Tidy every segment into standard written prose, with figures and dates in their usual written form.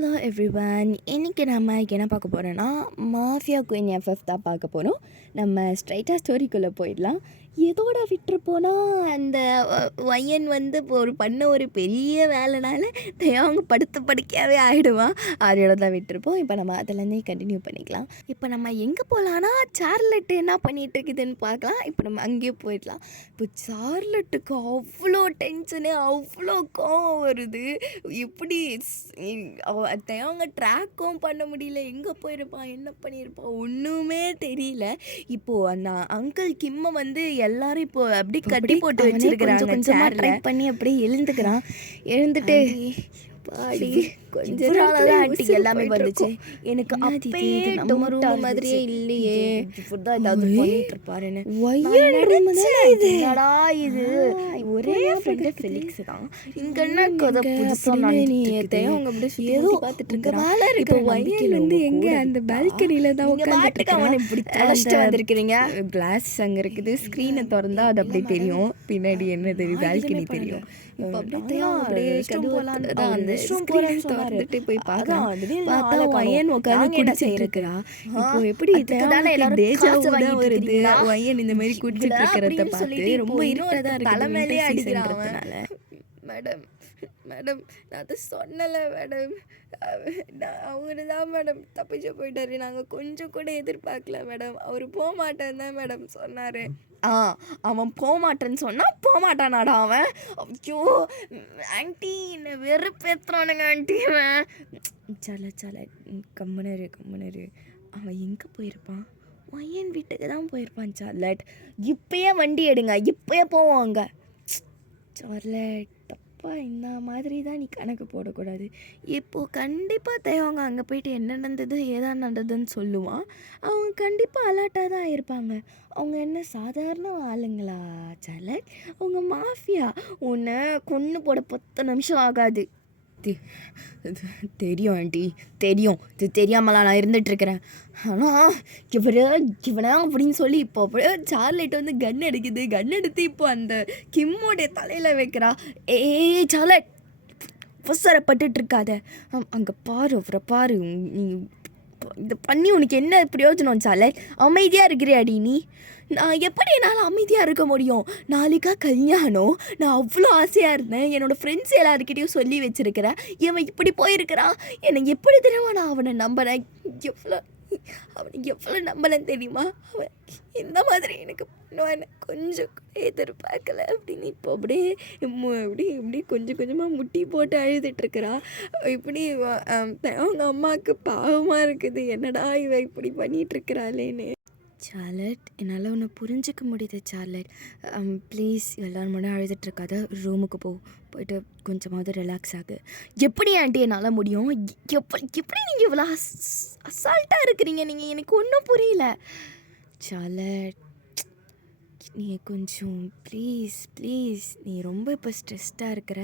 Hello everyone, இன்றைக்கி நம்ம என்ன பார்க்க போகிறோன்னா மாஃபியா குயின் எஃப்எஃப் தான் பார்க்க போகிறோம். நம்ம ஸ்ட்ரைட்டாக ஸ்டோரிக்குள்ளே போயிடலாம். எதோட விட்டுருப்போனா, அந்த ஒயன் வந்து ஒரு பெரிய வேலைனால அவங்க படுக்கையாகவே ஆகிடுவான். அதோட தான் விட்டுருப்போம். இப்போ நம்ம அதிலேருந்தே கண்டினியூ பண்ணிக்கலாம். இப்போ நம்ம எங்கே போகலான்னா, சார்லெட்டு என்ன பண்ணிகிட்டு இருக்குதுன்னு பார்க்கலாம். இப்போ நம்ம அங்கேயே போயிடலாம். இப்போ சார்லெட்டுக்கு அவ்வளோ டென்ஷனு, அவ்வளோ கோவம் வருது. இப்படி அவங்க ட்ராக்கும் பண்ண முடியல, எங்கே போயிருப்பான், என்ன பண்ணியிருப்பான் ஒன்றுமே தெரியல. இப்போது அந்த அங்கிள் கிம்மை வந்து எல்லாரும் இப்போ அப்படி கட்டி போட்டு வச்சிருக்கிறாங்க. கொஞ்சமாக ட்ரை பண்ணி அப்படியே எழுந்துட்டு பாடி கொஞ்ச நாளாக தான் ஆண்டி எல்லாமே வந்துச்சு. எனக்கு அப்பயே நம்ம ரூம் மாதிரியே இல்லையே, இப்படிதான் ஏதாவது பண்ணிட்டு இருப்பாருன்னு. இது ஒரே ஃப்ரெண்டு ஃபெலிக்ஸ் தான். இங்க என்ன கதை புதுசாக அவங்க அப்படி ஏதோ பார்த்துட்டு இருக்க வேலை இருக்கு. வயல் வந்து எங்க அந்த பால்கனியில தான் உட்காந்துட்டு அவனை இப்படி தொலைச்சிட்டு வந்திருக்கிறீங்க. கிளாஸ் அங்கே இருக்குது, ஸ்க்ரீனை திறந்தா அது அப்படியே தெரியும், பின்னாடி என்ன தெரியும், பால்கனி தெரியும். இப்போ அப்படியே அந்த ஸ்க்ரீன் திறந்துட்டு போய் பார்த்தா வயன் உட்காந்து குடிச்சிட்டு இருக்கிறா. இப்போ எப்படி எல்லாரும் வருது, வயன் இந்த மாதிரி குடிச்சிட்டு இருக்கிறத பார்த்து ரொம்ப இருட்டதா இருக்கு. தலைமையிலே அடிக்கிறாங்க. மேடம் மேடம், நான் அதை சொன்னல மேடம், அவரு தான் மேடம் தப்பிச்சு போயிட்டாரு. நாங்கள் கொஞ்சம் கூட எதிர்பார்க்கல மேடம். அவர் போக மாட்டேன்னு தான் மேடம் சொன்னார். அவன் போகமாட்டேன்னு சொன்னால் போகமாட்டானாடா அவன். ஐயோ ஆண்டி, என்ன வெறுப்பேற்றுறானுங்க ஆண்டி. அவன் சல கம்முனரு. அவன் எங்கே போயிருப்பான்? ஒயன் வீட்டுக்கு தான் போயிருப்பான் சார்லட். இப்பயே வண்டி எடுங்க, இப்பயே போவாங்க. சார்லட் தப்பா இந்த மாதிரி தான் நீ கணக்கு போடக்கூடாது. இப்போது கண்டிப்பாக தேவங்க அங்கே போயிட்டு என்ன நடந்தது ஏதா நடந்ததுன்னு சொல்லுவான். அவங்க கண்டிப்பாக அலர்ட்டாக தான் இருப்பாங்க. அவங்க என்ன சாதாரண ஆளுங்களா சார்லட்? அவங்க மாஃபியா. உன்னை கொன்று போட 10 நிமிஷம் ஆகாது. தெரியும் ஆண்டி, தெரியும். இது தெரியாமலாம் நான் இருந்துகிட்ருக்கிறேன். ஆனால் இவனா அப்படின்னு சொல்லி இப்போ அப்படியே சார்லைட் வந்து கன் எடுத்து இப்போ அந்த கிம்மோடைய தலையில் வைக்கிறா. சார்லைட் அவசரப்பட்டுருக்காத, அங்கே பாரு, அவரை பாரு. நீ இதை பண்ணி உனக்கு என்ன பிரயோஜனம் சார்லைட்? அமைதியாக இருக்கிறியாடி நீ? நான் எப்படி என்னால் அமைதியாக இருக்க முடியும்? நாளைக்கா கல்யாணம். நான் அவ்வளோ ஆசையாக இருந்தேன். என்னோடய ஃப்ரெண்ட்ஸ் எல்லாருக்கிட்டையும் சொல்லி வச்சுருக்கிறேன். இவன் இப்படி போயிருக்கிறான். எனக்கு எப்படி தெரியுமா நான் அவனை நம்பினேன்? அவனை எவ்வளோ நம்பலன்னு தெரியுமா? அவன் இந்த மாதிரி எனக்கு பண்ணுவான்னு கொஞ்சம் எதிர்பார்க்கல அப்படின்னு இப்போ அப்படியே இப்படி கொஞ்சம் கொஞ்சமாக முட்டி போட்டு அழுதுட்டுருக்கிறா. இப்படி அவங்க அம்மாவுக்கு பாவமாக இருக்குது, என்னடா இவ இப்படி பண்ணிகிட்ருக்கிறாளேன்னு. சார்லட், என்னால் உன்னை புரிஞ்சிக்க முடியுது சார்லட். ப்ளீஸ் எல்லோரும் முன்னாடி அழுதுட்டுருக்காத, ரூமுக்கு போயிட்டு கொஞ்சமாவது ரிலாக்ஸ் ஆகு. எப்படி ஆண்டி என்னால் முடியும்? எப்படி நீங்கள் இவ்வளோ அசால்ட்டாக இருக்கிறீங்க? நீங்கள் எனக்கு ஒன்றும் புரியல. சார்லட், நீ கொஞ்சம் ப்ளீஸ் நீ ரொம்ப இப்போ ஸ்ட்ரெஸ்டாக இருக்கிற.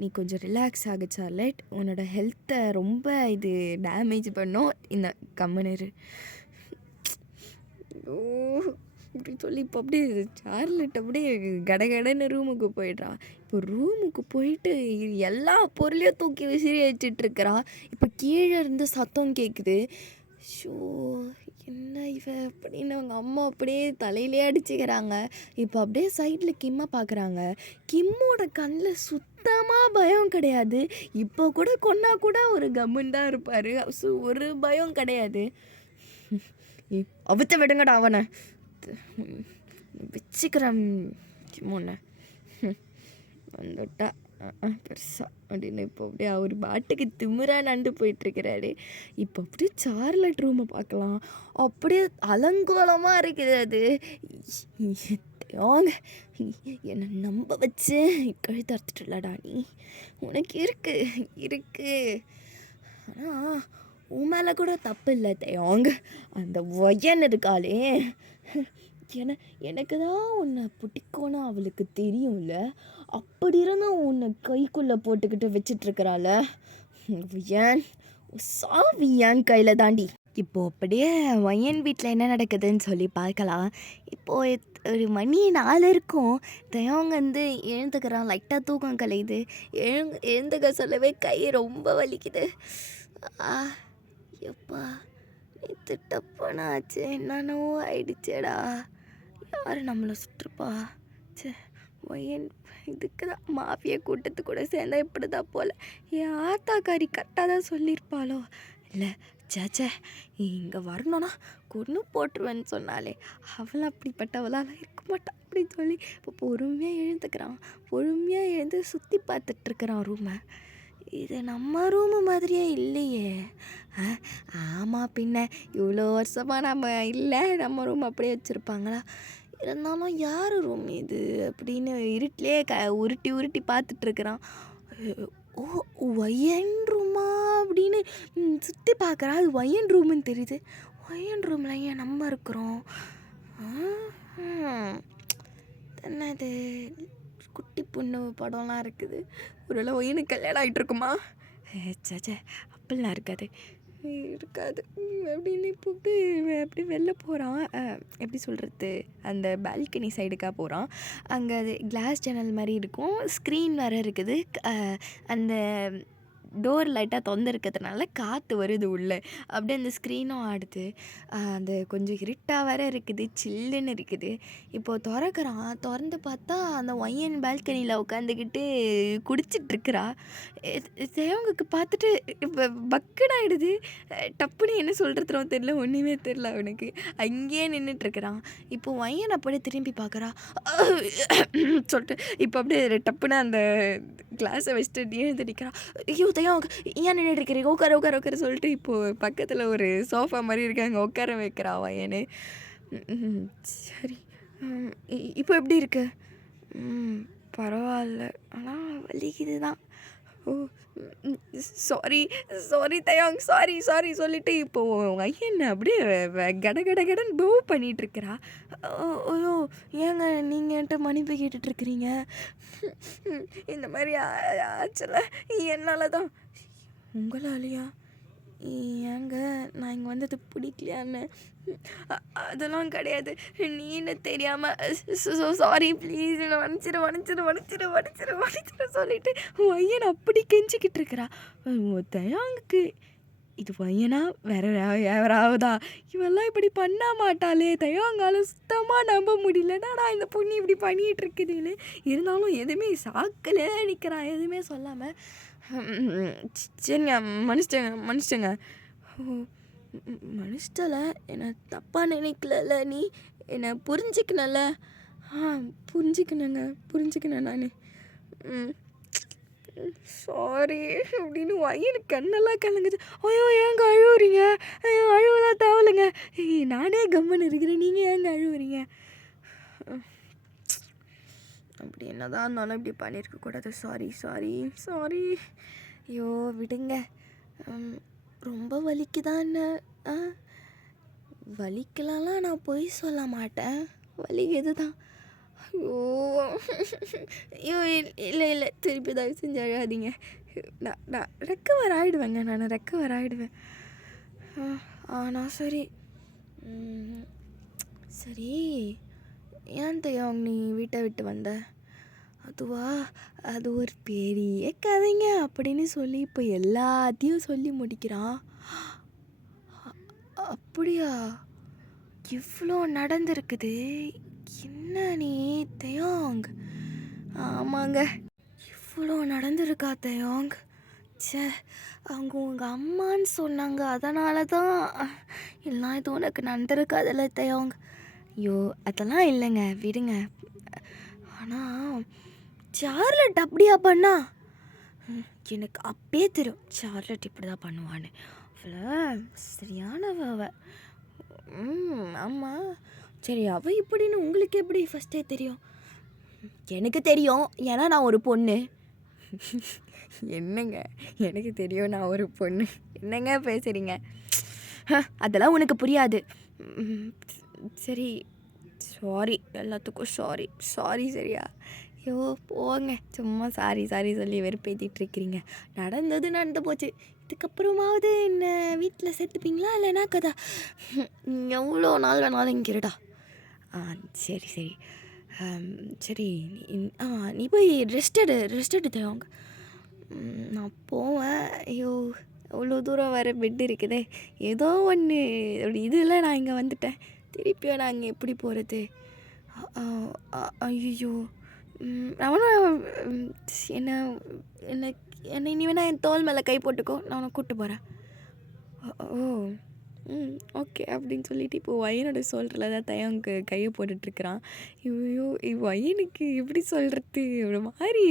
நீ கொஞ்சம் ரிலாக்ஸ் ஆகு சார்லட். உன்னோட ஹெல்த்தை ரொம்ப இது டேமேஜ் பண்ணும். இந்த கம்முனரு இப்படி சொல்லி இப்போ அப்படியே சார்லட் அப்படியே கடகடன்னு ரூமுக்கு போயிடுறான். இப்போ ரூமுக்கு போயிட்டு எல்லா பொருளையும் தூக்கி விசிறி வச்சிட்ருக்கிறா. இப்போ கீழே இருந்து சத்தம் கேட்குது. ஷோ, என்ன இவ அப்படின்னு அவங்க அம்மா அப்படியே தலையிலே அடிச்சுக்கிறாங்க. இப்போ அப்படியே சைடில் கிம்மை பார்க்குறாங்க. கிம்மோட கண்ணில் சுத்தமாக பயம் கிடையாது. இப்போ கூட கொன்னா கூட ஒரு கம்முன்னு தான் இருப்பார். ஒரு பயம் கிடையாது. அவுத்த விடுங்கடா அவனை, வச்சுக்கிறேன் கிம்மோனை வந்துட்டா பெருசா அப்படின்னு. இப்போ அப்படியே அவர் பாட்டுக்கு திமிரா நண்டு போயிட்டுருக்கிறாரு. இப்போ அப்படியே சார்லட் ரூமை பார்க்கலாம். அப்படியே அலங்கோலமாக இருக்குது அது. வாங்க, என்னை நம்ப வச்சு கழுத்து அறுத்துட்டுலடா நீ. உனக்கு இருக்கு. ஆனால் உன் மேலே கூட தப்பு இல்லை தேவாங்க. அந்த ஒயன் இருக்காளே, எனக்கு தான் உன்னை பிடிக்கும்னு அவளுக்கு தெரியும்ல. அப்படி இருந்தும் உன்னை கைக்குள்ளே போட்டுக்கிட்டு வச்சிட்ருக்கிறாள. ஏன் சாவி என் கையில் தாண்டி. இப்போது அப்படியே ஒயன் வீட்டில் என்ன நடக்குதுன்னு சொல்லி பார்க்கலாம். இப்போது ஒரு மணி 4 இருக்கும். தயவங்க வந்து எழுந்துக்கிறான். லைட்டாக தூக்கம் கலையுது. எழுந்துக்க சொல்லவே கை ரொம்ப வலிக்குது. எப்பா நேற்று டப்பானா ஆச்சு, என்னென்னவோ ஆயிடுச்சேடா. யார் நம்மளை சுற்றுப்பா? சே ஒயன் இதுக்கு தான் மாஃபியா கூட்டத்து கூட சேர்ந்தா இப்படி தான் போல். என் ஆத்தாக்காரி கரெக்டாக தான் சொல்லியிருப்பாளோ? இல்லை சேச்சே இங்கே வரணும்னா கொன்று போட்டுருவேன்னு சொன்னாலே அவள் அப்படிப்பட்டவளால் இருக்க மாட்டான் அப்படின்னு சொல்லி இப்போ பொறுமையாக எழுந்துக்கிறான். பொறுமையாக எழுந்து சுற்றி பார்த்துட்ருக்குறான் ரூமை. இது நம்ம ரூமு மாதிரியே இல்லையே. ஆமாம் பின்ன இவ்வளோ வருஷமாக நம்ம இல்லை, நம்ம ரூம் அப்படியே வச்சுருப்பாங்களா? இருந்தாலும் யார் ரூம் இது அப்படின்னு இருட்டிலே உருட்டி உருட்டி பார்த்துட்ருக்குறான். ஓ ஒயன் ரூமா அப்படின்னு சுற்றி பார்க்குறா. அது ஒயன் ரூமுன்னு தெரியுது. ஒயன் ரூமில் ஏன் நம்ம இருக்கிறோம்? என்னது குட்டி பொண்ணு படம்லாம் இருக்குது. ஒருவேளை ஒயனுக்கு கல்யாணம் ஆகிட்டு இருக்குமா? சேச்சே அப்படிலாம் இருக்காது அப்படின்னு இப்போ அப்படி வெளில போகிறான். எப்படி சொல்கிறது, அந்த பால்கனி சைடுக்காக போகிறான். அங்கே அது கிளாஸ் ஜன்னல் மாதிரி இருக்கும். ஸ்க்ரீன் வேறு இருக்குது. அந்த டோர் லைட்டாக திறந்துருக்கிறதுனால காற்று வருது உள்ளே. அப்படியே அந்த ஸ்க்ரீனும் ஆடுது. அந்த கொஞ்சம் இருட்டாக வேறு இருக்குது, சில்லுன்னு இருக்குது. இப்போது திறந்து பார்த்தா அந்த ஒயன் பால்கனியில் உட்காந்துக்கிட்டு குடிச்சிட்ருக்குறா. தேவங்களுக்கு பார்த்துட்டு இப்போ பக்குன்னு ஆகிடுது. டப்புன்னு என்ன சொல்கிறதுனோ தெரில, ஒன்றுமே தெரில அவனுக்கு. அங்கேயே நின்றுட்டுருக்குறான். இப்போ ஒயன் அப்படியே திரும்பி பார்க்குறா சொல்லிட்டு இப்போ அப்படியே டப்புன்னு அந்த கிளாஸை வச்சுட்டு எழுந்திரிக்கிறான். ஐயோ தயம் ஏன் நின்றுட்டு இருக்கிறீங்க, உட்கார சொல்லிட்டு இப்போது பக்கத்தில் ஒரு சோஃபா மாதிரி இருக்கு, அங்கே உட்கார வைக்கிறா வயனு. சரி இப்போ எப்படி இருக்கு? பரவாயில்ல, ஆனால் வலிக்குது தான். ஓ சாரி தயாங், சாரி சொல்லிட்டு இப்போது ஐயன் அப்படியே கடன்னு போ பண்ணிகிட்ருக்கிறா. ஐயோ ஏங்க நீங்கள் என்கிட்ட மன்னிப்பு கேட்டுட்ருக்குறீங்க? இந்த மாதிரி ஆச்சுல என்னால் தான். உங்களாலையா? ஏங்க நான் இங்கே வந்தது பிடிக்கலையான்னு? அதெல்லாம் கிடையாது, நீன்னு தெரியாமல் சாரி ப்ளீஸ் மன்னிச்சிரு சொல்லிட்டு பையன் அப்படி கெஞ்சிக்கிட்டு இருக்கிறா. தயாங்குக்கு இது பையனா வேற யாராவதா? இவெல்லாம் இப்படி பண்ண மாட்டாளே. தயாங்கால சுத்தமாக நம்ப முடியலன்னா நான் இந்த பொண்ணு இப்படி பண்ணிகிட்டு இருக்குதுன்னு. இருந்தாலும் எதுவுமே சாக்கில் நிற்கிறான், எதுவுமே சொல்லாமல். சரிங்க மன்னிச்சிட்டங்க. மனுஷல என்னை தப்பாக நினைக்கல, நீ என்னை புரிஞ்சிக்கணல. புரிஞ்சுக்கினேன் நான். சாரி அப்படின்னு வயனுக்கு கண்ணெல்லாம் கலங்குது. ஐயோ ஏங்க அழுவுறீங்க? ஐயோ அழுவலாம் தேவலைங்க, நானே கம்மன் இருக்கிறேன், நீங்கள் ஏங்க அழுவுறீங்க? அப்படி என்னதான் இருந்தாலும் இப்படி பண்ணியிருக்கக்கூடாது. சாரி. ஐயோ விடுங்க. ரொம்ப வலிக்குதான்னு? வலிக்கலாம்லாம் நான் பொய் சொல்ல மாட்டேன், வலிக்குது தான். ஐயோ இல்லை திருப்பி தயவு செஞ்சு அழாதீங்க. நான் ரெக்கவர் ஆகிடுவேன். ஆனால் சரி ஏன் தயம் நீ வீட்டை விட்டு வந்த? அதுவா, அது ஒரு பெரிய கதைங்க அப்படின்னு சொல்லி இப்போ எல்லாத்தையும் சொல்லி முடிக்கிறான். அப்படியா? இவ்வளோ நடந்திருக்குது. என்ன நீ தயாங்? ஆமாங்க, இவ்வளோ நடந்திருக்கா தயாங்? சே, அவங்க உங்கள் அம்மான்னு சொன்னாங்க, அதனால தான் எல்லாம் இது உனக்கு நடந்திருக்காதுல்ல தயாங். ஐயோ அதெல்லாம் இல்லைங்க, விடுங்க. ஆனால் சார்லட் அப்படியா பண்ணா? எனக்கு அப்பயே தெரியும் சார்லட் இப்படி தான் பண்ணுவான்னு. அவளை சரியானவ. ஆமாம் சரி, அவள் இப்படின்னு உங்களுக்கு எப்படி ஃபஸ்ட்டே தெரியும்? எனக்கு தெரியும், ஏன்னா நான் ஒரு பொண்ணு. என்னங்க எனக்கு தெரியும் நான் ஒரு பொண்ணு, என்னங்க பேசுகிறீங்க? அதெல்லாம் உனக்கு புரியாது. சரி சாரி, எல்லாத்துக்கும் சாரி சரியா? ஐயோ போங்க, சும்மா சாரி சொல்லி வெறுப்பேற்றிட்டு இருக்கிறீங்க. நடந்து போச்சு. இதுக்கப்புறமாவது என்ன வீட்டில் சேர்த்துப்பீங்களா இல்லைனா கதா? எவ்வளோ நாள் வேணாலும் இங்கே இருடா. ஆ சரி சரி. சரி, நீ போய் ரெஸ்ட் எடு தயவுங்க. நான் போவேன். ஐயோ! அவ்வளோ தூரம் வர பெட் இருக்குதே. ஏதோ ஒன்று அப்படி இதில் நான் இங்கே வந்துட்டேன். திருப்பியும் நான் இங்கே எப்படி போகிறது? ஐயோ! அவனும் என்ன என்ன என்னை நீ வேணா என் தோள் மேலே கை போட்டுக்கோ, நான் உன்னை கூப்பிட்டு போகிறேன். ஓ! ஓகே அப்படின்னு சொல்லிட்டு இப்போது வயனோட ஷோல்டரில் தான் தயவுக்கு கையை போட்டுட்ருக்கிறான். ஐயோ! வயனுக்கு எப்படி சொல்கிறது, ஒரு மாதிரி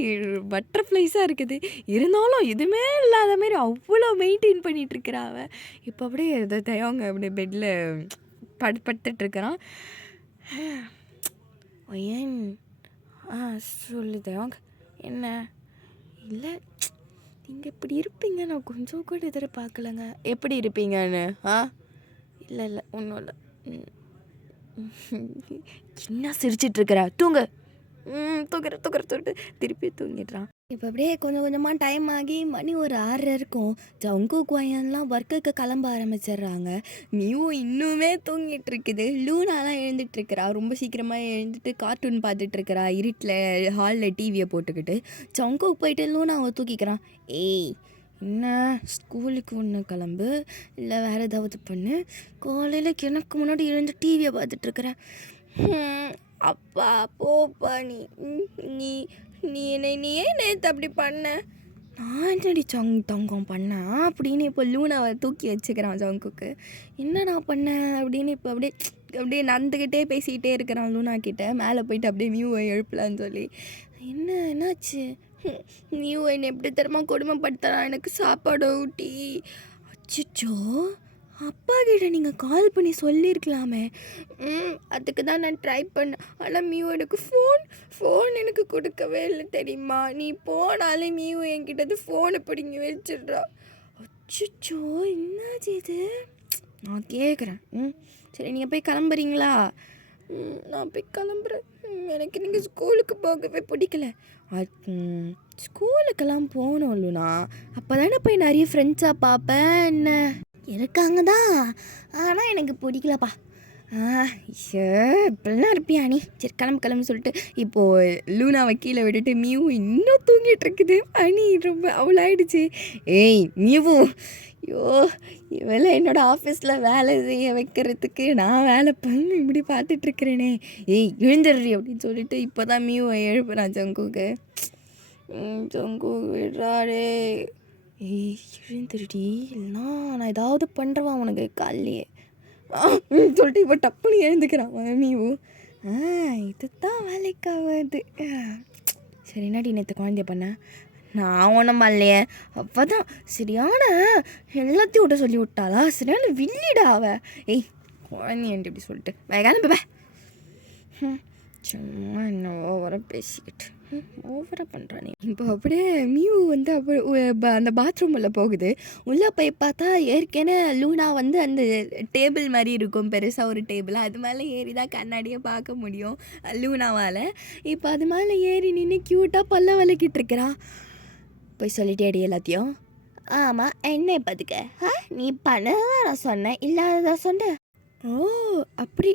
பட்டர்ஃப்ளைஸாக இருக்குது. இருந்தாலும் எதுவுமே இல்லாத மாரி அவ்வளோ மெயின்டைன் பண்ணிகிட்ருக்கிறா அவள். இப்போ அப்படியே தயவுங்க அப்படியே பெட்டில் படுத்துட்ருக்கிறான். வயன் சொல்லு தயவுங்க. என்ன? இல்லை, நீங்கள் இப்படி இருப்பீங்க நான் கொஞ்சம் கூட எதிர்பார்க்கலங்க. எப்படி இருப்பீங்கன்னு? இல்லை ஒன்றும் இல்லை. என்ன சிரிச்சிட்ருக்கிற? தூங்கு. தூக்கிட்டு திருப்பி தூங்கிடுறான். இப்போ அப்படியே கொஞ்சம் கொஞ்சமாக டைம் ஆகி மணி ஒரு 6:30 இருக்கும். ஜங்குக் வயன்லாம் ஒர்க்குக்கு கிளம்ப ஆரம்பிச்சிடுறாங்க. மியூ இன்னுமே தூங்கிட்டு இருக்குது. லூனாலாம் எழுந்துட்டுருக்கிறா. ரொம்ப சீக்கிரமாக எழுந்துட்டு கார்ட்டூன் பார்த்துட்ருக்கிறா இருட்டில் ஹாலில் டிவியை போட்டுக்கிட்டு. ஜங்குக் போயிட்டு லூனாவை தூக்கிக்கிறான். ஏய், என்ன ஸ்கூலுக்கு ஒன்று கிளம்பு, இல்லை வேறு ஏதாவது பண்ணு. காலையில் எனக்கு முன்னாடி எழுந்து டிவியை பார்த்துட்ருக்குறேன். அப்பா போப்பா. நீ நீ ஏன் நேற்று அப்படி பண்ண? நான் என்னடி தங்கம் பண்ணேன் அப்படின்னு இப்போ லூனாவை தூக்கி வச்சுக்கிறான் ஜங்குக்கு. என்ன நான் பண்ணேன் அப்படின்னு இப்போ அப்படியே நடந்துக்கிட்டே பேசிக்கிட்டே இருக்கிறான் லூனா கிட்டே. மேலே போயிட்டு அப்படியே மியூவை எழுப்பலான்னு சொல்லி. என்னாச்சு? மியூ என்னை எப்படி தரமா கொடுமைப்படுத்தலாம் எனக்கு சாப்பாடு ஊட்டி. அச்சோ, அப்பா கிட்ட நீங்கள் கால் பண்ணி சொல்லியிருக்கலாமே. அதுக்கு தான் நான் ட்ரை பண்ணேன். ஆனால் மியூ எனக்கு ஃபோன் எனக்கு கொடுக்கவே இல்லை தெரியுமா. நீ போனாலே மியூ என்கிட்ட ஃபோனை பிடிங்கி வச்சிடுறா. அச்சோ, என்னாச்சு இது? நான் கேட்குறேன். சரி, நீங்கள் போய் கிளம்புறீங்களா? நான் போய் கிளம்புறேன். எனக்கு நீங்கள் ஸ்கூலுக்கு போகவே பிடிக்கல. ஸ்கூலுக்கெல்லாம் போகணும் இல்லைனா, அப்போ தானே போய் நிறைய ஃப்ரெண்ட்ஸாக பார்ப்பேன். என்ன இருக்காங்க தான், ஆனால் எனக்கு பிடிக்கலப்பா. இப்படிலாம் இருப்பியா நீ? சரி கிளம்பு சொல்லிட்டு இப்போது லூனாவை கீழே விட்டுட்டு மியூ இன்னும் தூங்கிட்டு இருக்குது. மணி ரொம்ப அவ்வளோ ஆயிடுச்சு. ஏய் மியூ, ஐயோ இவெல்லாம் என்னோடய ஆஃபீஸில் வேலை செய்ய வைக்கிறதுக்கு நான் வேலை பண்ணி இப்படி பார்த்துட்ருக்கிறேனே. ஏய் எழுந்துடுறி அப்படின்னு சொல்லிட்டு இப்போ தான் மியூவை எழுப்புறான் ஜங்குக்கு. ஜங்கு விடுறாரே. ஏய் எழுந்துருடி, இல்லைனா நான் ஏதாவது பண்ணுறவான் உனக்கு காலையே சொல்லிட்டு இப்போ டப்புன்னு எழுந்துக்கிறான் மியூ. இதுதான் வேலைக்காவது. சரி, என்னடி நேற்று குழந்தைய பண்ண? நான் ஒன்றும் பண்ணலையே. அப்போ தான் சரியான எல்லாத்தையும் விட்ட சொல்லி விட்டாளா? சரியான வில்லிடா அவ. ஏய் குழந்தையன்ட்டு இப்படி சொல்லிட்டு வேகான சும்மா என்ன ஓவராக பேசிக்கிட்டு ஓவராக பண்ணுறானே. இப்போ அப்படியே மியூ வந்து அந்த பாத்ரூமில் போகுது. உள்ளே போய் பார்த்தா ஏற்கனவே லூனா வந்து அந்த டேபிள் மாதிரி இருக்கும், பெருசாக ஒரு டேபிள். அது மேலே ஏறி தான் கண்ணாடியை பார்க்க முடியும் லூனாவால். இப்போ அது மேலே ஏறி நின்று க்யூட்டாக பல்ல விளக்கிட்டு இருக்கிறா. போய் சொல்லிட்டே அடி எல்லாத்தையும். ஆமாம், என்ன பார்த்துக்க. நீ பண்ணதான் நான் சொன்னேன், இல்லாததா சொன்னேன். ஓ அப்படி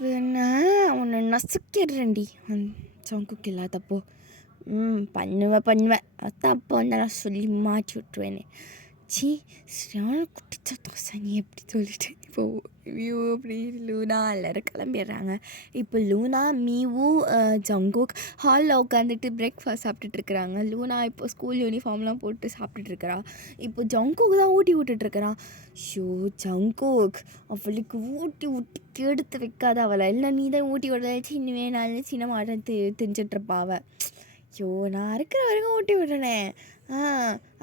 வேணா உன்னை நசுக்கிடுறேன்டி ஜங்குக்கு இல்லாதப்போ. பண்ணுவேன். அதான் அப்போ வந்து நான் சொல்லி மாற்றி விட்டுருவேனே. சரியான குட்டிச்சா சனி எப்படி சொல்லிட்டு இப்போது மியூ அப்படி லூனா எல்லோரும் கிளம்பிடுறாங்க. இப்போ லூனா மியூ ஜங்குக் ஹாலில் உட்காந்துட்டு பிரேக்ஃபாஸ்ட் சாப்பிட்டுட்ருக்குறாங்க. லூனா இப்போ ஸ்கூல் யூனிஃபார்ம்லாம் போட்டு சாப்பிட்டுட்ருக்கிறா. இப்போ ஜங்குக்கு தான் ஊட்டி விட்டுட்ருக்கிறான். ஷோ ஜங்குக், அவளுக்கு ஊட்டி கெடுத்து வைக்காத அவளை. இல்லை நீ தான் ஊட்டி விட சின்னவே நாள் சின்ன மாட்டம் தெரிஞ்சிட்ருப்பா அவள். ஐயோ, நான் இருக்கிற வரைக்கும் ஊட்டி விடுறேனே.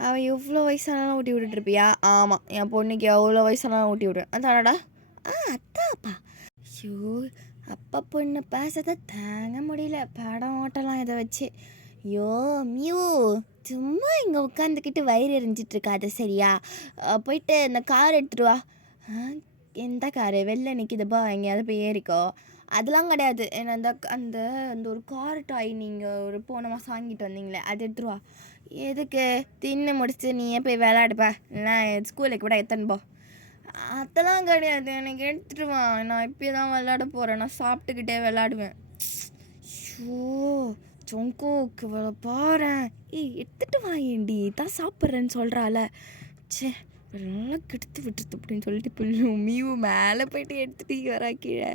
அவள் எவ்வளோ வயசானாலும் ஊட்டி விட்டுட்ருப்பியா? ஆமாம், என் பொண்ணுக்கு எவ்வளோ வயசானாலும் ஊட்டி விடுவேன். அதானடா. அத்தாப்பா. ஐயோ, அப்பா பொண்ணு பேசதான் தாங்க முடியல. படம் ஓட்டலாம் இதை வச்சு. ஐயோ மியூ, சும்மா இங்கே உட்காந்துக்கிட்டு வயிறு எரிஞ்சிட்ருக்காது சரியா? போயிட்டு இந்த கார் எடுத்துட்டு வா. எந்த காரு? வெளில நிற்கிதுப்பா, எங்கேயாவது போய் ஏறிக்கோ. அதெல்லாம் கிடையாது. ஏன்னா அந்த அந்த ஒரு கார் டாய் நீங்கள் ஒரு போன மாதம் வாங்கிட்டு வந்தீங்களே, அது எடுத்துருவா. எதுக்கு? தின்னு முடிச்சு நீயே போய் விளையாடுப்பா, இல்லைனா ஸ்கூலுக்கு கூட எத்தனை போ. அதெல்லாம் கிடையாது. எனக்கு எடுத்துட்டு வா. நான் இப்பயே தான் விளையாட போகிறேன். நான் சாப்பிட்டுக்கிட்டே விளையாடுவேன். ஷோ ஜங்குக் இவளை பாரேன். எடுத்துட்டு வா ஏண்டி தான் சாப்பிட்றேன்னு சொல்கிறாள். ச்சே நல்லா கெடுத்து விட்டுருது அப்படின்னு சொல்லிட்டு இப்போ மியூ மேலே போயிட்டு எடுத்துகிட்டு வரா கீழே.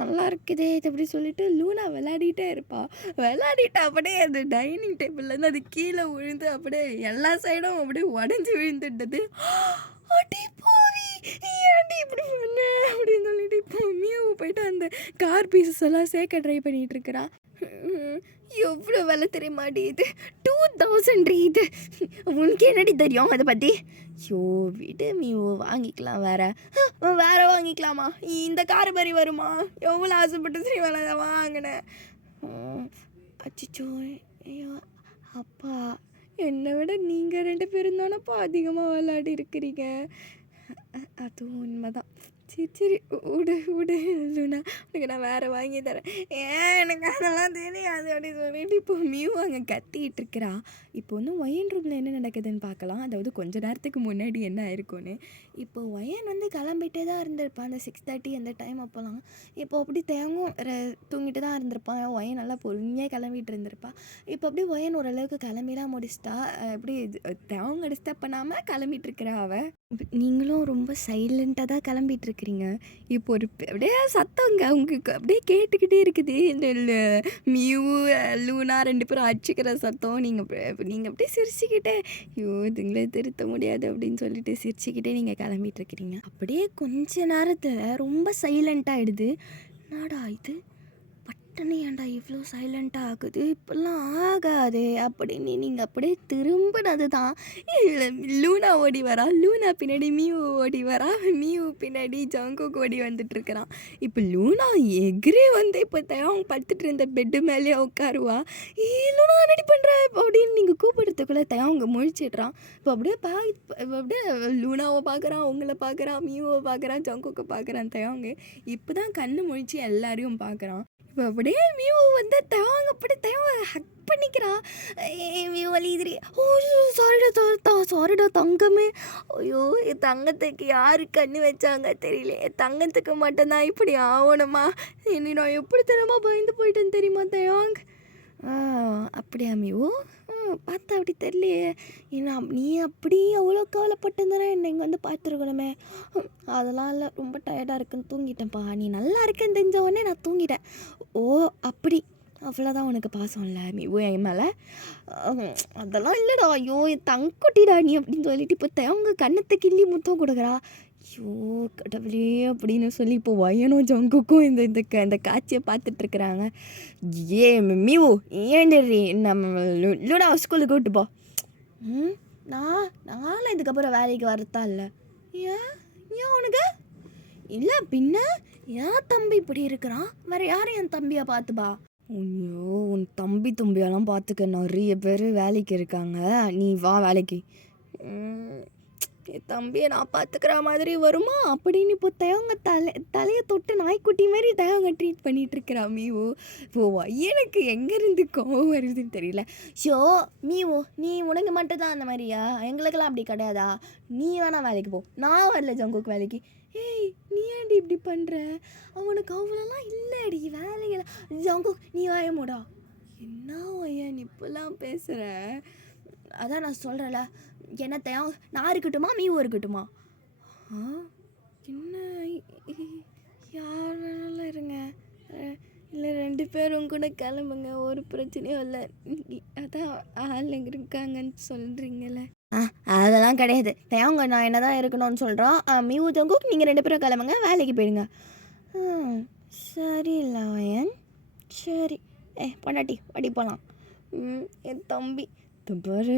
நல்லா இருக்குதே இது அப்படி சொல்லிட்டு லூனா விளையாடிட்டே இருப்பா. விளையாடிட்டு அப்படியே அந்த டைனிங் டேபிள்லேருந்து அது கீழே விழுந்து அப்படியே எல்லா சைடும் அப்படியே உடஞ்சி விழுந்துட்டது. அடி பாவி ஏன்டி இப்படி பண்ண அப்படின்னு சொல்லிட்டு இப்போ மியூ போயிட்டு அந்த கார் பீசஸ் எல்லாம் சேர்க்க ட்ரை பண்ணிகிட்டு இருக்கிறா. எவ்வளோ விலை தெரியுமாடி இது? 2000 இது. உனக்கு என்னடி தெரியும் அதை பற்றி? ஐயோ விடு மியூ வாங்கிக்கலாம். வேற வாங்கிக்கலாமா? இந்த கார் மாதிரி வருமா? எவ்வளோ ஆசைப்பட்டு சரி வேலை வாங்கினேன். அச்சிச்சோ ஐயோ அப்பா என்னை விட நீங்கள் 2 பேரும் தானப்பா அதிகமாக விளையாடி இருக்கிறீங்க. அதுவும் உண்மைதான். சரி விடு லூனா, உனக்கு நான் வேறு வாங்கி தரேன். எனக்கு அதெல்லாம் தெரியாது அப்படின்னு சொல்லிட்டு இப்போ மியூ அங்கே கத்திக்கிட்டு இருக்கிறா. இப்போ வந்து ஒயன் ரூமில் என்ன நடக்குதுன்னு பார்க்கலாம். அதாவது கொஞ்ச நேரத்துக்கு முன்னாடி என்ன ஆயிருக்கும்னு. இப்போ ஒயன் வந்து கிளம்பிட்டே தான் இருந்திருப்பான் அந்த 6:30 அந்த டைம் அப்போலாம். இப்போ அப்படி தேங்கும் தூங்கிட்டு தான் இருந்திருப்பான். ஒயன் நல்லா பொறுமையாக கிளம்பிட்டு இருந்திருப்பா. இப்போ அப்படியே ஒயன் ஓரளவுக்கு கிளம்பிலாம் முடிச்சிட்டா. எப்படி தேவங்க டிஸ்டர்ப் பண்ணாமல் கிளம்பிட்டு இருக்கிறா அவள். நீங்களும் ரொம்ப சைலண்ட்டாக தான் கிளம்பிட்டு இருக்கிறீங்க. இப்போ ஒரு அப்படியே சத்தங்க உங்களுக்கு அப்படியே கேட்டுக்கிட்டே இருக்குது. இந்த மியூ லூனா 2 பேரும் அடிச்சுக்கிற சத்தம். நீங்கள் அப்படியே சிரிச்சுக்கிட்டே ஐயோ இதுங்களே திருத்த முடியாது அப்படின்னு சொல்லிட்டு சிரிச்சுக்கிட்டே நீங்கள் கிளம்பிட்டு இருக்கிறீங்க. அப்படியே கொஞ்ச நேரத்தில் ரொம்ப சைலண்ட்டாகிடுது. என்னடா இது பட்டனே ஏன்டா இவ்வளோ சைலண்ட்டாக ஆகுது? இப்படிலாம் ஆகாது அப்படின்னு நீங்கள் அப்படியே திரும்பினது தான் லூனா ஓடி வரா. லூனா பின்னாடி மியூ ஓடி வரா. மியூ பின்னாடி ஜங்குக் ஓடி வந்துட்டுருக்கிறான். இப்போ லூனா எகிரி வந்து இப்போ அவங்க படுத்துட்டு இருந்த பெட்டு மேலேயே உட்காருவா. லூனா ரெடி பண்ணுற அப்படின்னு நீங்கள் கூப்பிடுறதுக்குள்ளே அவங்க முழிச்சிடுறான். இப்போ அப்படியே அப்படியே லூனாவை பார்க்குறான், உங்களை பார்க்குறான், மியூவை பார்க்குறான், ஜங்குக்கை பார்க்குறான். அவங்க இப்போ தான் கண்ணு முழிச்சு எல்லாரையும் பார்க்குறான். இப்போ அப்படியே மியூ வந்து அவங்க அப்படி ஹக் பண்ணிக்கிறா. மியூ வலிதுரி. ஓ சாரிடா தங்கமே. ஐயோ என் தங்கத்துக்கு யாரு கண்ணு வச்சாங்க தெரியல. என் தங்கத்துக்கு மட்டும்தான் இப்படி ஆகணுமா? இனி நான் எப்படி தெரியுமா பயந்து போயிட்டேன்னு தெரியுமா தயாங்? அப்படியா மியூ? பார்த்தா அப்படி தெரியலையே. ஏன்னா நீ அப்படி அவ்வளோ கவலைப்பட்டிருந்தானே என்னை இங்கே வந்து பார்த்துருக்கணுமே. அதெல்லாம் இல்லை, ரொம்ப டயர்டாக இருக்குன்னு தூங்கிட்டேன்ப்பா. நீ நல்லா இருக்குன்னு தெரிஞ்ச உடனே நான் தூங்கிட்டேன். ஓ அப்படி அவ்வளோதான் உனக்கு பாசம் இல்லை மியூ என் மேலே? அதெல்லாம் இல்லைடா. ஐயோ என் தங்குட்டிடா நீ அப்படின்னு சொல்லிட்டு இப்போ அவங்க கண்ணத்தை கிள்ளி முத்தம் கொடுக்குறா. ஐயோ கடவுளே அப்படின்னு சொல்லி இப்போ வயனும் ஜங்குக்கும் இந்த காட்சியை பார்த்துட்ருக்குறாங்க. மியூ ஏண்டரி நம்ம லூனா ஸ்கூலுக்கு கூப்பிட்டு போ. நானும் இதுக்கப்புறம் வேலைக்கு வரதா இல்லை. ஏன் உனக்கு இல்லை பின்ன ஏன் தம்பி இப்படி இருக்கிறான்? வேறு யாரும் என் தம்பியை பார்த்துப்பா. ஐயோ உன் தம்பியெல்லாம் பார்த்துக்க நிறைய பேர் வேலைக்கு இருக்காங்க. நீ வா வேலைக்கு. என் தம்பியை நான் பார்த்துக்கிற மாதிரி வருமா அப்படின்னு இப்போ தேவங்க தலையை தொட்டு நாய்க்குட்டி மாதிரி தேவங்க ட்ரீட் பண்ணிகிட்ருக்கிறா மியூ. இப்போ எனக்கு எங்கேருந்து கோவம் வருதுன்னு தெரியல. ஷோ மியூ நீ உனக்கு மட்டும் தான் அந்த மாதிரியா? எங்களுக்கெல்லாம் அப்படி கிடையாதா? நீ வேணா வேலைக்கு போ, நான் வரல ஜங்குக்கு வேலைக்கு. ஏய் நீ ஏன்டி இப்படி பண்ணுற? அவனுக்கு அவ்வளோலாம் இல்லைடி வேலைகள். ஜங்குக் நீ வாயமோடா. என்ன ஐயன் இப்போல்லாம் பேசுகிற? அதான் நான் சொல்கிறேன்ல என்னத்தையும் நான் இருக்கட்டுமா மியூ இருக்கட்டுமா? என்ன யார் வேணாலும் இருங்க, இல்லை 2 பேரும் கூட கிளம்புங்க, ஒரு பிரச்சனையும் இல்லை. அதான் ஆளுங்க இருக்காங்கன்னு சொல்கிறீங்கள? அதெல்லாம் கிடையாது தேவங்க. நான் என்ன தான் இருக்கணும்னு சொல்கிறோம். மியூ ஜங்குக் நீங்கள் 2 பேரும் கிளம்புங்க, வேலைக்கு போயிடுங்க. சரி இல்லை வயன் சரி. பொண்டாட்டி வாடி போகலாம். என் தம்பி பாரு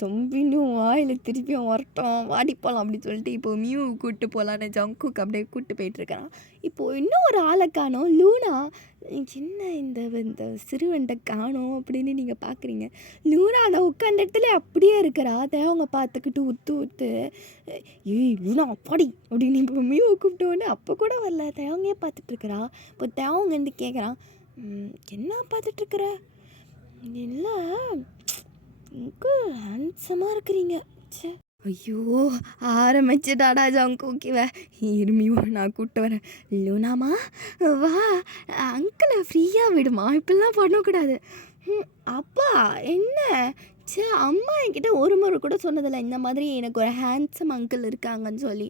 தம்பின்னு வாயில் திருப்பியும் வரட்டும் வாடி போகலாம் அப்படின்னு சொல்லிட்டு இப்போ மியூ கூப்பிட்டு போகலான்னு ஜங்குக்கு அப்படியே கூப்பிட்டு போயிட்டுருக்கான். இப்போது இன்னும் ஒரு ஆளை காணோம். லூனா சின்ன இந்த சிறுவண்டை காணோம் அப்படின்னு நீங்கள் பார்க்குறீங்க. லூனா அதை உட்காந்த இடத்துல அப்படியே இருக்கிறா. அதை அவங்க பார்த்துக்கிட்டு உத்து ஏய் லூனா அப்பாடி அப்படின்னு இப்போ மியூ கூப்பிட்டோன்னே அப்போ கூட வரல. தேவங்கையே பார்த்துட்ருக்குறா. இப்போ தேவங்க வந்து கேட்குறான் என்ன பார்த்துட்ருக்குற? இல்லை ஹேண்ட்ஸமாக இருக்கிறீங்க. சே ஐயோ! ஆரம்பிச்சுட்டாடா ஜங்குக்கிவ. இரு மியூ நான் கூப்பிட்டு வரேன். லூனாம்மா வா, அங்கிளை ஃப்ரீயா விடுமா, இப்படிலாம் பண்ணக்கூடாது. அப்பா என்ன? ச்சே, அம்மா என்கிட்ட ஒரு முறை கூட சொன்னதில்ல இந்த மாதிரி எனக்கு ஒரு ஹேண்ட்ஸம் அங்கிள் இருக்காங்கன்னு சொல்லி.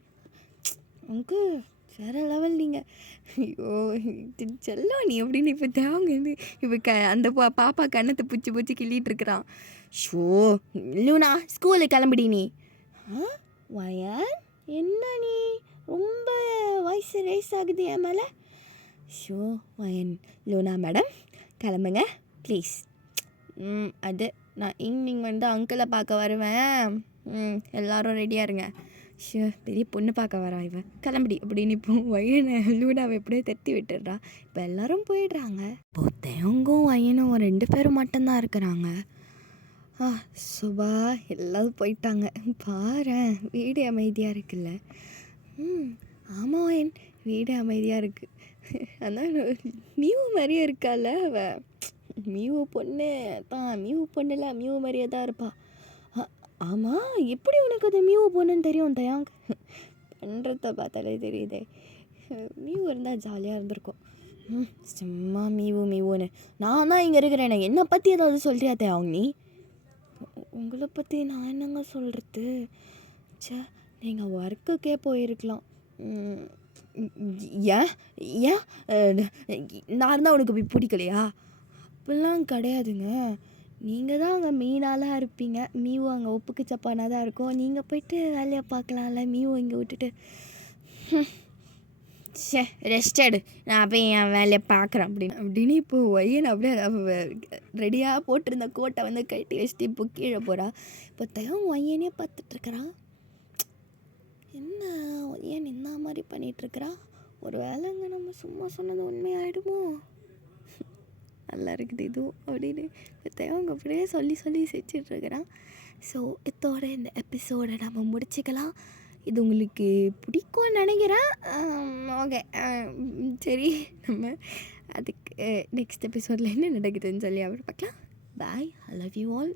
அங்கிள் வேறு லெவல் நீங்கள். ஐயோ செல்லம் நீ எப்படின்னு இப்போ தேவங்க இப்போ அந்த பாப்பா கண்ணத்தை பூச்சி பூச்சி கிள்ளிட்டு இருக்கிறான். ஷோ லூனா ஸ்கூலுக்கு கிளம்பிடி நீ. வயன் என்ன நீ ரொம்ப வாய்ஸ் ரேஸ் ஆகுது என் மேலே. ஷோ வயன். லூனா மேடம் கிளம்புங்க ப்ளீஸ். அது நான் ஈவினிங் வந்து அங்கிளை பார்க்க வருவேன். எல்லோரும் ரெடியாக இருங்க. ஷோ பெரிய பொண்ணு பார்க்க வரா இவன், கிளம்பிடி அப்படின்னு. இப்போ வயனை லூனாவை எப்படியே தட்டி விட்டுடுறா. இப்போ எல்லோரும் போயிடுறாங்க. இப்போ தேங்கும் வயனும் 2 பேரும் மட்டும்தான் இருக்கிறாங்க. சுபா எல்லாரும் போயிட்டாங்க. பாரு வீடு அமைதியாக இருக்குல்ல. ஆமாம் வயன் வீடு அமைதியாக இருக்குது. அதான் மியூ மாதிரியே இருக்கால அவள். மியூ பொண்ணு தான், மியூ பொண்ணுல மியூ மாதிரியே தான் இருப்பாள். ஆமாம் எப்படி உனக்கு அது மியூ பொண்ணுன்னு தெரியும் தயாங்க? பண்ணுறத பார்த்தாலே தெரியுதே. மியூ இருந்தால் ஜாலியாக இருந்திருக்கும். சும்மா மியூன்னு நான் தான் இங்கே இருக்கிறேன். என்னை பற்றி ஏதாவது சொல்கிறியா தயாங்க நீ? உங்களை பற்றி நான் என்னங்க சொல்கிறது? சே நீங்கள் ஒர்க்குக்கே போயிருக்கலாம். ஏன் ஏன் நான் இருந்தால் உனக்கு பிடிக்கலையா? அப்படிலாம் கிடையாதுங்க. நீங்கள் தான் அங்கே மெயினாலாம் இருப்பீங்க. மியூ அங்கே ஒப்புக்கு சப்பானாக தான் இருக்கும். நீங்கள் போய்ட்டு வேலையை பார்க்கலாம்ல, மியூ இங்கே விட்டுட்டு. சே ரெஸ்ட் எடு, நான் போய் என் வேலையை பார்க்குறேன் அப்படின்னு இப்போ ஒய்யன் அப்படியே ரெடியாக போட்டிருந்த கோட்டை வந்து கட்டி வச்சுட்டு இப்போ கீழே போகிறா. இப்போ தயம் ஒய்யனே பார்த்துட்ருக்குறான். என்ன ஒய்யன் இந்த மாதிரி பண்ணிகிட்ருக்குறா? ஒரு வேலைங்க நம்ம சும்மா சொன்னது உண்மையாயிடுமோ? நல்லா இருக்குது இதுவும் அப்படின்னு அவங்க அப்படியே சொல்லி சிரிச்சிட்ருக்கிறான். ஸோ இதோட இந்த எபிசோடை நம்ம முடிச்சுக்கலாம். இது உங்களுக்கு பிடிக்கும்னு நினைக்கிறேன். ஓகே சரி, நம்ம அதுக்கு நெக்ஸ்ட் எபிசோடில் என்ன நடக்குதுன்னு சொல்லி அப்புறம் பார்க்கலாம். பாய், ஐ லவ் யூ ஆல்.